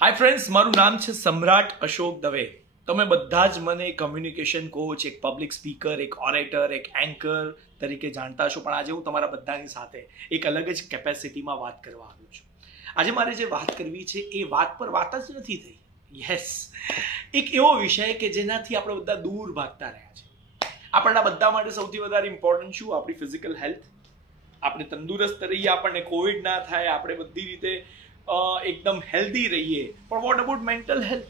Hi friends, મારું નામ છે સમ્રાટ અશોક દવે. તમે બધા જ મને કમ્યુનિકેશન કોચ, એક પબ્લિક સ્પીકર, એક ઓરેટર, એક એન્કર તરીકે જાણતા છો. પણ આજે હું તમારા બધાની સાથે એક અલગ જ કેપેસિટીમાં વાત કરવા આવ્યો છું. આજે મારે જે વાત કરવી છે એ વાત પર વાત જ નથી થઈ. યસ, એક એવો વિષય કે જેનાથી આપણે બધા દૂર ભાગતા રહ્યા છે. આપણા બધા માટે સૌથી વધારે ઇમ્પોર્ટન્ટ શું? આપણી ફિઝિકલ હેલ્થ. આપણે તંદુરસ્ત રહીએ, આપણને કોવિડ ના થાય, આપણે બધી રીતે એકદમ હેલ્ધી રહીએ. પણ વોટ અબાઉટ મેન્ટલ હેલ્થ?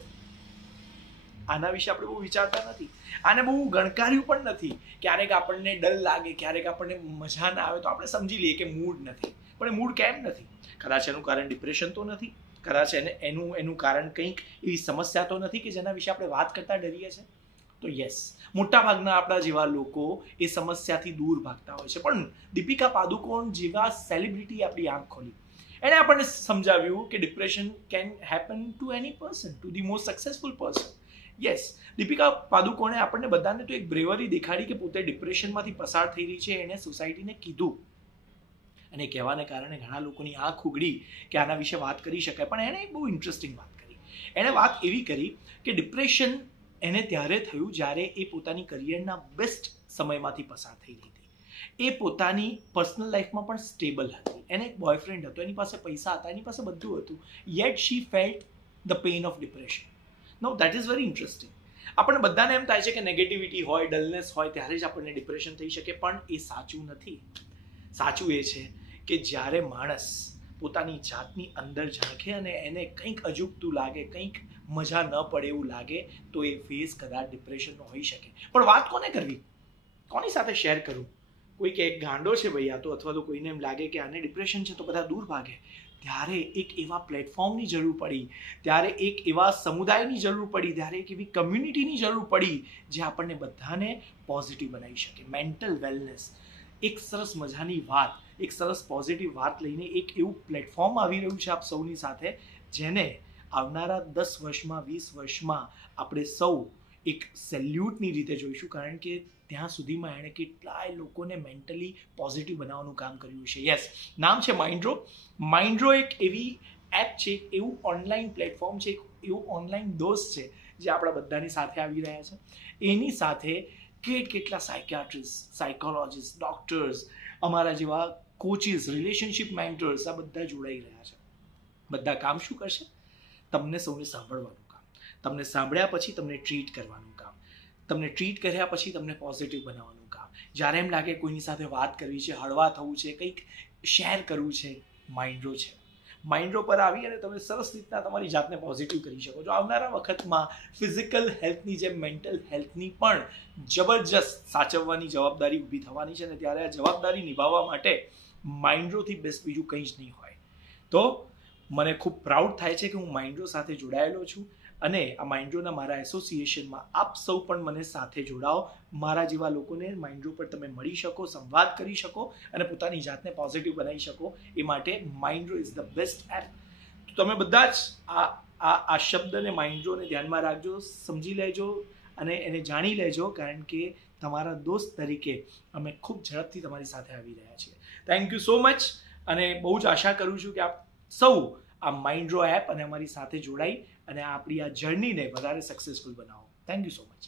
આના વિશે આપણે બહુ વિચારતા નથી, આને બહુ ગણકાર્યું પણ નથી. ક્યારેક આપણને ડર લાગે, ક્યારેક આપણને મજા ના આવે તો આપણે સમજી લઈએ કે મૂડ નથી. પણ એ મૂડ કેમ નથી? કદાચ એનું કારણ ડિપ્રેશન તો નથી, કદાચ એનું કારણ કંઈક એવી સમસ્યા તો નથી કે જેના વિશે આપણે વાત કરતા ડરીએ છીએ. તો યસ, મોટા ભાગના આપણા જેવા લોકો એ સમસ્યાથી દૂર ભાગતા હોય છે. પણ દીપિકા પાદુકોણ જેવા સેલિબ્રિટી આપણી આંખ ખોલી. એણે આપણને સમજાવ્યું કે depression can happen to any person, to the most successful person. Yes, Deepika Padukone આપણને બધાને તો એક બ્રેવરી દેખાડી કે પોતે ડિપ્રેશનમાંથી પસાર થઈ રહી છે. એણે સોસાયટીને કીધું, અને કહેવાને કારણે ઘણા લોકોની આંખ ઉઘડી કે આના વિશે વાત કરી શકાય. પણ એણે બહુ ઇન્ટરેસ્ટિંગ વાત કરી. એણે વાત એવી કરી કે ડિપ્રેશન એને ત્યારે થયું જ્યારે એ પોતાની કરિયરના બેસ્ટ સમયમાંથી પસાર થઈ રહી હતી. એ પોતાની પર્સનલ લાઈફમાં પણ સ્ટેબલ હતી. એને એક બોયફ્રેન્ડ હતો, એની પાસે પૈસા હતા, એની પાસે બધું હતું. Yet she felt the pain of depression. No, that is very interesting. આપણને બધાને એમ થાય છે કે નેગેટિવિટી હોય, ડલનેસ હોય ત્યારે જ આપણને ડિપ્રેશન થઈ શકે. પણ એ સાચું નથી. સાચું એ છે કે જ્યારે માણસ પોતાની જાતની અંદર ઝાંખે અને એને કંઈક અજુગતું લાગે, કંઈક મજા ન પડે એવું લાગે, તો એ ફેઝ કદાચ ડિપ્રેશનનો હોઈ શકે. પણ વાત કોને કરવી? કોની સાથે શેર કરું? કોઈ કે એક ગાંડો છે ભાઈ આ તો, અથવા તો કોઈને એમ લાગે કે આને ડિપ્રેશન છે તો બધા દૂર ભાગે. ત્યારે એક એવા પ્લેટફોર્મની જરૂર પડી, ત્યારે એક એવા સમુદાયની જરૂર પડી, ત્યારે એક એવી કમ્યુનિટીની જરૂર પડી જે આપણને બધાને પોઝિટિવ બનાવી શકે. મેન્ટલ વેલનેસ, એક સરસ મજાની વાત, એક સરસ પોઝિટિવ વાત લઈને એક એવું પ્લેટફોર્મ આવી રહ્યું છે આપ સૌની સાથે, જેને આવનારા 10 વર્ષમાં, 20 વર્ષમાં આપણે સૌ એક સેલ્યુટની રીતે જોઈશું. કારણ કે ત્યાં સુધીમાં એણે કેટલાય લોકોને મેન્ટલી પોઝિટિવ બનાવવાનું કામ કર્યું છે. યસ, નામ છે માઇન્ડ્રો. માઇન્ડ્રો એક એવી એપ છે, એવું ઓનલાઈન પ્લેટફોર્મ છે, એવું ઓનલાઈન દોસ્ત છે જે આપણા બધાની સાથે આવી રહ્યા છે. એની સાથે કેટલા સાયકિયાટ્રિસ્ટ, સાયકોલોજીસ્ટ, ડોક્ટર્સ, અમારા જેવા કોચિસ, રિલેશનશિપ મેન્ટર્સ, આ બધા જોડાઈ રહ્યા છે. બધા કામ શું કરશે? તમને સૌને સાંભળવાનું કામ. તમને સાંભળ્યા પછી તમને ટ્રીટ કરવાનું કામ. તમને ટ્રીટ કર્યા પછી તમને પોઝિટિવ બનાવવાનું કામ. જ્યારે એમ લાગે કોઈની સાથે વાત કરવી છે, હળવા થવું છે, કંઈક શેર કરવું છે, માઇન્ડ્રો છે. માઇન્ડ્રો પર આવી અને તમે સરસ રીતના તમારી જાતને પોઝિટિવ કરી શકો છો. આવનારા વખતમાં ફિઝિકલ હેલ્થની જેમ મેન્ટલ હેલ્થની પણ જબરજસ્ત સાચવવાની જવાબદારી ઊભી થવાની છે. અને ત્યારે આ જવાબદારી નિભાવવા માટે માઇન્ડ્રોથી બેસ્ટ બીજું કંઈ જ નહીં હોય. તો મને ખૂબ પ્રાઉડ થાય છે કે હું માઇન્ડ્રો સાથે જોડાયેલો છું. અને આ માઇન્ડ્રોના મારા એસોસિએશનમાં આપ સૌ પણ મને સાથે જોડાઓ. મારા જેવા લોકોને માઇન્ડ્રો પર તમે મળી શકો, સંવાદ કરી શકો અને પોતાની જાતને પોઝિટિવ બનાવી શકો. એ માટે માઇન્ડ્રો ઇઝ ધ બેસ્ટ એપ. તમે બધા જ આ શબ્દને, માઇન્ડ્રોને ધ્યાનમાં રાખજો, સમજી લેજો અને એને જાણી લેજો. કારણ કે તમારા દોસ્ત તરીકે અમે ખૂબ ઝડપથી તમારી સાથે આવી રહ્યા છીએ. Thank you so much. અને બહુ જ આશા કરું છું કે આપ સૌ આ માઇન્ડ્રો એપ અને અમારી સાથે જોડાઈ અને આપણી આ જર્નીને વધારે સક્સેસફુલ બનાવો. Thank you so much.